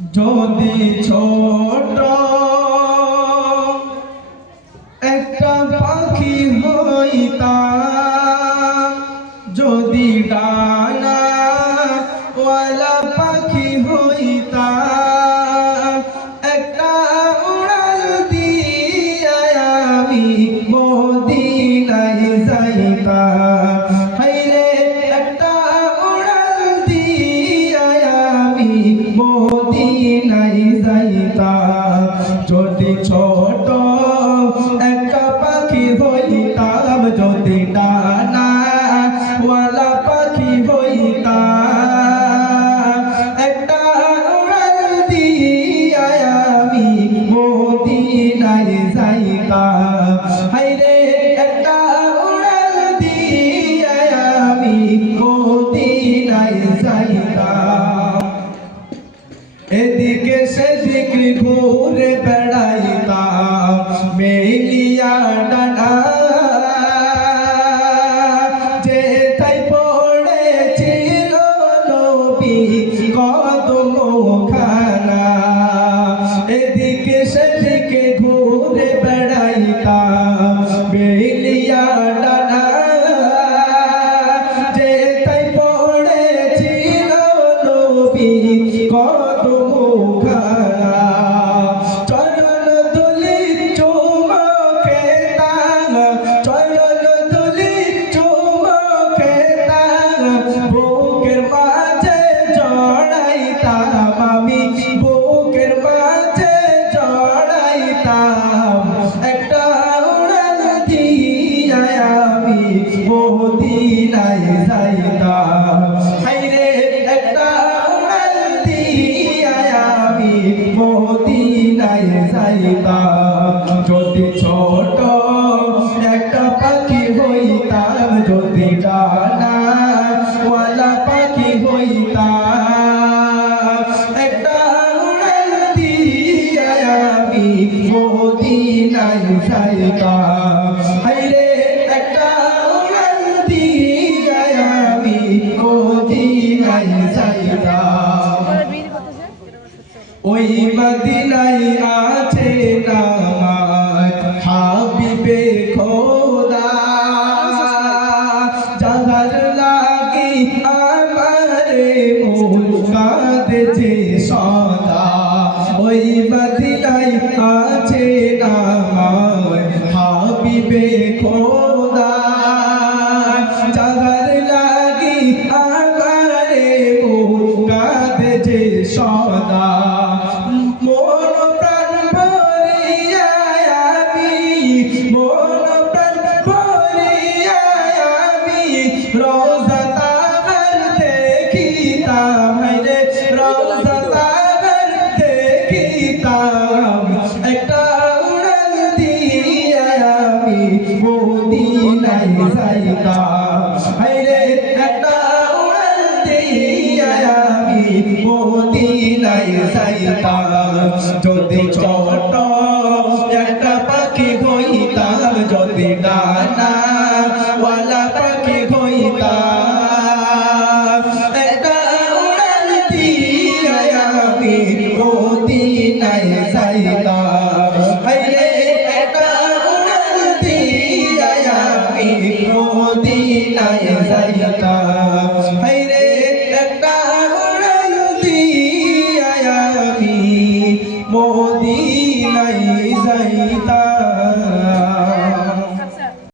যদি ছোট একটা পাখি হইতাম, যদি ডানা ওয়ালা পাখি হইতাম, একটা উড়াল দিয়া আমি মদিনায় যাইতাম। হায়রে একটা উড়াল দিয়া আমি মদিনায় যাইতাম। যদি ছোট একটা পাখি হইতাম, যদি ডানা ওয়ালা পাখি হইতাম, একটা উড়াল দিয়া আমি মদিনায় যাইতাম। হায়রে একটা উড়াল দিয়া আমি মদিনায় যাইতাম। এদিকে সেদিকে ঘুরে বেড়াইতাম মেলিয়া ডানা, যেথায় পড়েছিল নবী কদমখানা। এদিকে সেদিকে ঘুরে বেড়াইতাম মেলিয়া ডানা, যেথায় পড়েছিল নবী কদমখানা। চরণ ধুলি চুমো খেতাম, চরণ ধুলি চুমো খেতাম, বুকের মাঝে জড়াইতাম আমি, বুকের মাঝে জড়াইতাম। একটা উড়াল দিয়া আমি মদিনায় যাইতাম। হায়রে একটা উড়াল দিয়া আমি মদিনায় যাইতাম। যদি ছোট একটা পাখি হইতাম, যদি ডানা ওয়ালা পাখি হইতাম, একটা উড়াল দিয়া আমি মদিনায় যাইতাম। হায়রে একটা উড়াল দিয়া আমি মদিনায় যাইতাম। ওই মদিনায় আছে নামাজ হাবিবে খোদা, যাহার লাগি আমারে মন কাঁদেছে সদা। ওই মদিনায় আছে নামাজ হাবিবে খোদা, যাহার লাগি আমারে মন কাঁদেছে সদা। মন প্রাণ ভরিয়া আমি, মন প্রাণ ভরিয়া আমি রওজা তাহার দেখিতাম। হায়রে রওজা তাহার দেখিতাম। একটা উড়াল দিয়া আমি মদিনায় যাইতাম। হায়রে একটা উড়াল দিয়া আমি মদিনায় যাইতাম। যদি ছোট একটা পাখি হইতাম, যদি ডানা ওয়ালা পাখি হইতাম, একটা উড়াল দিয়া আমি মদিনায় যাইতাম। হায়রে একটা উড়াল দিয়া আমি মদিনায় যাইতাম। হায়রে একটা উড়াল দিয়া আমি মদিনায়